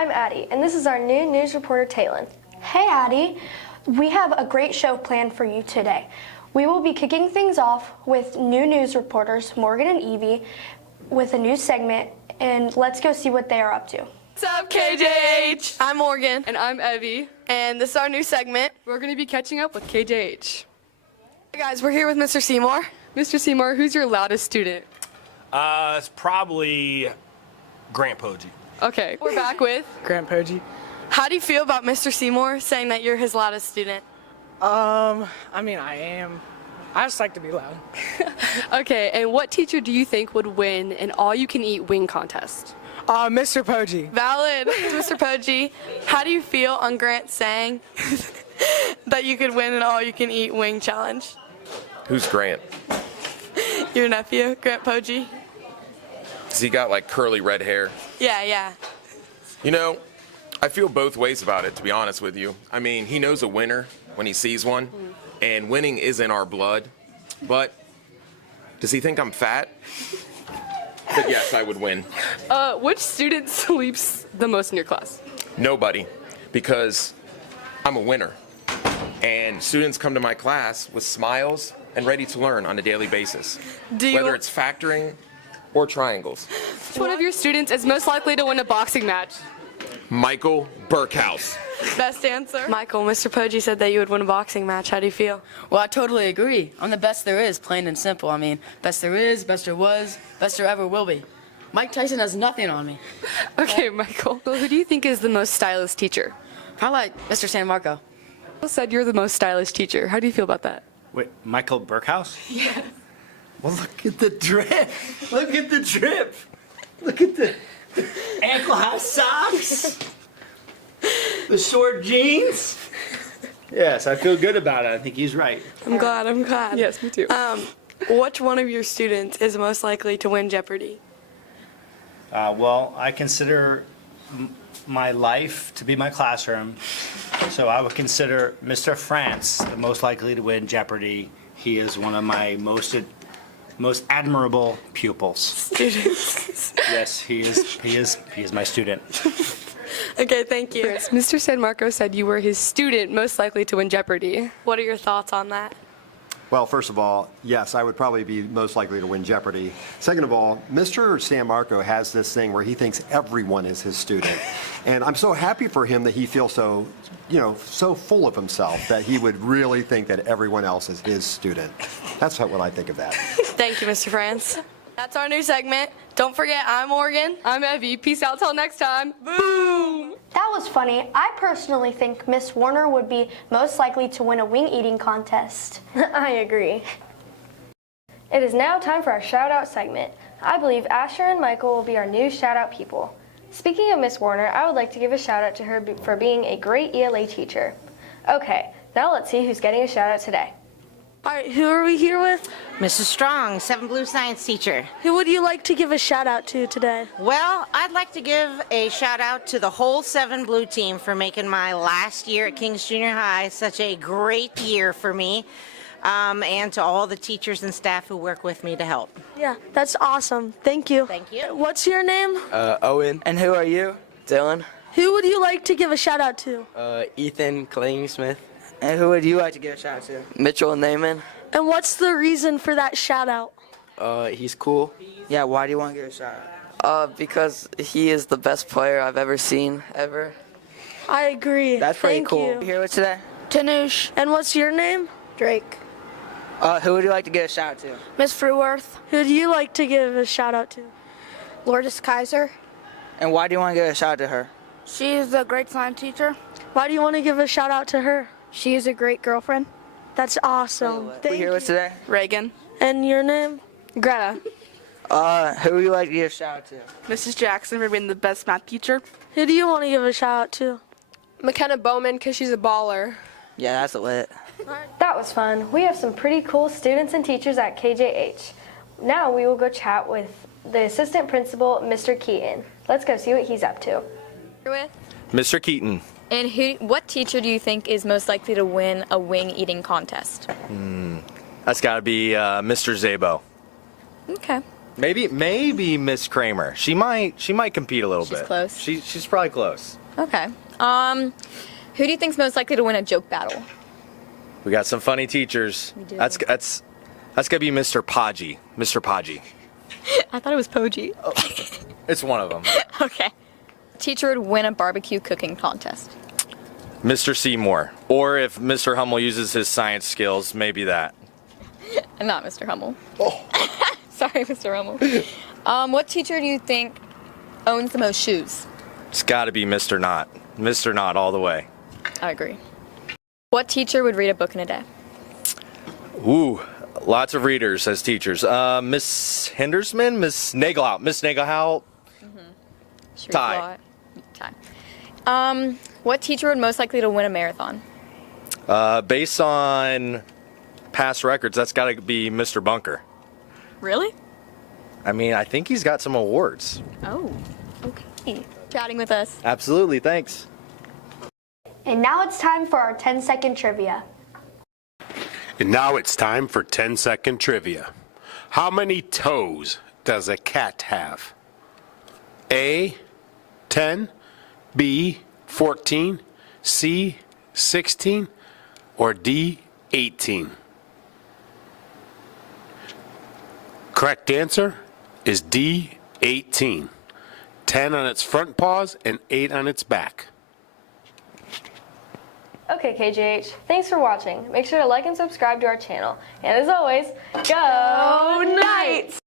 I'm Addie, and this is our new news reporter, Taylin. Hey Addie, we have a great show planned for you today. We will be kicking things off with new news reporters, Morgan and Evie, with a new segment, and let's go see what they are up to. What's up, KJH? I'm Morgan. And I'm Evie. And this is our new segment. We're going to be catching up with KJH. Hey guys, we're here with Mr. Seymour. Mr. Seymour, who's your loudest student? It's probably Grant Poggi. Okay, we're back with Grant Poggi. How do you feel about Mr. Seymour saying that you're his loudest student? I mean, I am. I just like to be loud. Okay, and what teacher do you think would win an all-you-can-eat wing contest? Mr. Poggi. Valid. Mr. Poggi, how do you feel on Grant saying that you could win an all-you-can-eat wing challenge? Who's Grant? Your nephew, Grant Poggi? Has he got like curly red hair? Yeah. You know, I feel both ways about it, to be honest with you. I mean, he knows a winner when he sees one, and winning is in our blood. But does he think I'm fat? But yes, I would win. Which student sleeps the most in your class? Nobody, because I'm a winner. And students come to my class with smiles and ready to learn on a daily basis. Whether it's factoring or triangles. Which one of your students is most likely to win a boxing match? Michael Burkhouse. Best answer. Michael, Mr. Poggi said that you would win a boxing match. How do you feel? Well, I totally agree. I'm the best there is, plain and simple. I mean, best there is, best there was, best there ever will be. Mike Tyson has nothing on me. Okay, Michael. Well, who do you think is the most stylish teacher? Probably like Mr. San Marco. Michael said you're the most stylish teacher. How do you feel about that? Wait, Michael Burkhouse? Yeah. Well, look at the drip. Look at the drip. Look at the ankle-high socks. The short jeans. Yes, I feel good about it. I think he's right. I'm glad. Yes, me too. Which one of your students is most likely to win Jeopardy? Well, I consider my life to be my classroom, so I would consider Mr. France the most likely to win Jeopardy. He is one of my most admirable pupils. Students. Yes, he is my student. Okay, thank you. Mr. San Marco said you were his student most likely to win Jeopardy. What are your thoughts on that? Well, first of all, yes, I would probably be most likely to win Jeopardy. Second of all, Mr. San Marco has this thing where he thinks everyone is his student. And I'm so happy for him that he feels so, so full of himself that he would really think that everyone else is his student. That's what I think of that. Thank you, Mr. France. That's our new segment. Don't forget, I'm Morgan. I'm Evie. Peace out till next time. Boom! That was funny. I personally think Miss Warner would be most likely to win a wing eating contest. I agree. It is now time for our shout-out segment. I believe Asher and Michael will be our new shout-out people. Speaking of Miss Warner, I would like to give a shout-out to her for being a great ELA teacher. Okay, now let's see who's getting a shout-out today. All right, who are we here with? Mrs. Strong, 7 Blue Science teacher. Who would you like to give a shout out to today? Well, I'd like to give a shout out to the whole 7 Blue team for making my last year at Kings Junior High such a great year for me, and to all the teachers and staff who work with me to help. Yeah, that's awesome. Thank you. Thank you. What's your name? Owen. And who are you? Dylan. Who would you like to give a shout out to? Ethan Klingsmith. And who would you like to give a shout out to? Mitchell Naiman. And what's the reason for that shout out? He's cool. Yeah, why do you want to give a shout out? Because he is the best player I've ever seen, ever. I agree. That's pretty cool. Thank You you. here with today? Tanush. And what's your name? Drake. Who would you like to give a shout out to? Miss Fruworth. Who do you like to give a shout out to? Lourdes Kaiser. And why do you want to give a shout out to her? She is a great science teacher. Why do you want to give a shout out to her? She is a great girlfriend. That's awesome. Who here with today? Reagan. And your name? Greta. Who would you like to give a shout out to? Mrs. Jackson for being the best math teacher. Who do you want to give a shout out to? McKenna Bowman, because she's a baller. Yeah, that's lit. That was fun. We have some pretty cool students and teachers at KJH. Now we will go chat with the assistant principal, Mr. Keaton. Let's go see what he's up to. With? Mr. Keaton. And what teacher do you think is most likely to win a wing eating contest? That's got to be Mr. Zabo. Okay. Maybe Miss Kramer. She might compete a little bit. She's close. She's probably close. Okay. Who do you think's most likely to win a joke battle? We got some funny teachers. We do. That's gonna be Mr. Podgy. Mr. Podgy. I thought it was Poji. It's one of them. Okay. Teacher would win a barbecue cooking contest. Mr. Seymour. Or if Mr. Hummel uses his science skills, maybe that. And not Mr. Hummel. Oh. Sorry, Mr. Hummel. What teacher do you think owns the most shoes? It's gotta be Mr. Knott. Mr. Knott all the way. I agree. What teacher would read a book in a day? Ooh, lots of readers as teachers. Miss Hendersman, Miss Nagelhout. Miss Nagelhout. Tie. What teacher would most likely to win a marathon? Based on past records, that's got to be Mr. Bunker. Really? I mean, I think he's got some awards. Oh, okay. Chatting with us. Absolutely, thanks. And now it's time for our 10-second trivia. And now it's time for 10-second trivia. How many toes does a cat have? A, 10, B, 14, C, 16, or D, 18? Correct answer is D, 18. 10 on its front paws and 8 on its back. Okay, KGH, thanks for watching. Make sure to like and subscribe to our channel. And as always, go Knights!